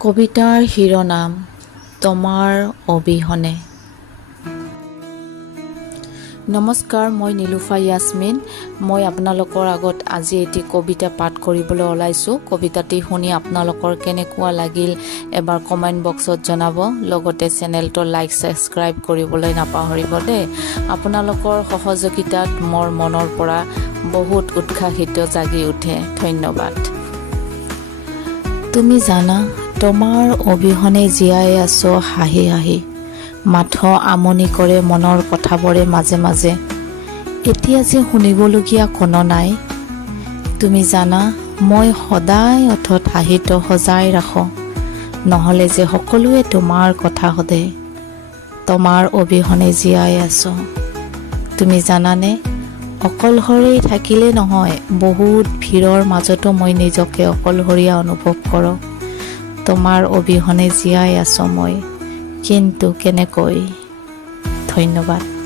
কবিতাৰ শিৰোনাম তোমাৰ অবিহনে। নমস্কাৰ, মই নিলুফা য়াসমিন। মই আপোনালোকৰ আগত আজি এটি কবিতা পাঠ কৰিবলৈ ওলাইছোঁ। কবিতাটি শুনি আপোনালোকৰ কেনেকুৱা লাগিল এবাৰ কমেণ্ট বক্সত জনাব। লগতে চেনেলটো লাইক ছাবস্ক্ৰাইব কৰিবলৈ নাপাহৰিব দেই। আপোনালোকৰ সহযোগিতাত মোৰ মনৰ পৰা বহুত উৎসাহিত জাগি উঠে। ধন্যবাদ। তুমি জানা, তোমাৰ অবিহনে জীয়াই আছো হাঁহি হাঁহি। মাথো আমনি কৰে মনৰ কথাবোৰে মাজে মাজে। এতিয়া যে শুনিবলগীয়া কোনো নাই। তুমি জানা, মই সদায় অথত হাঁহিটো সজাই ৰাখোঁ। নহ'লে যে সকলোৱে তোমাৰ কথা সোধে। তোমাৰ অবিহনে জীয়াই আছো। তুমি জানানে, অকলশৰে থাকিলে নহয়, বহুত ভিৰৰ মাজতো মই নিজকে অকলশৰীয়া অনুভৱ কৰোঁ। তোমাৰ অবিহনে জীয়াই আছো মই, কিন্তু কেনেকৈ? ধন্যবাদ।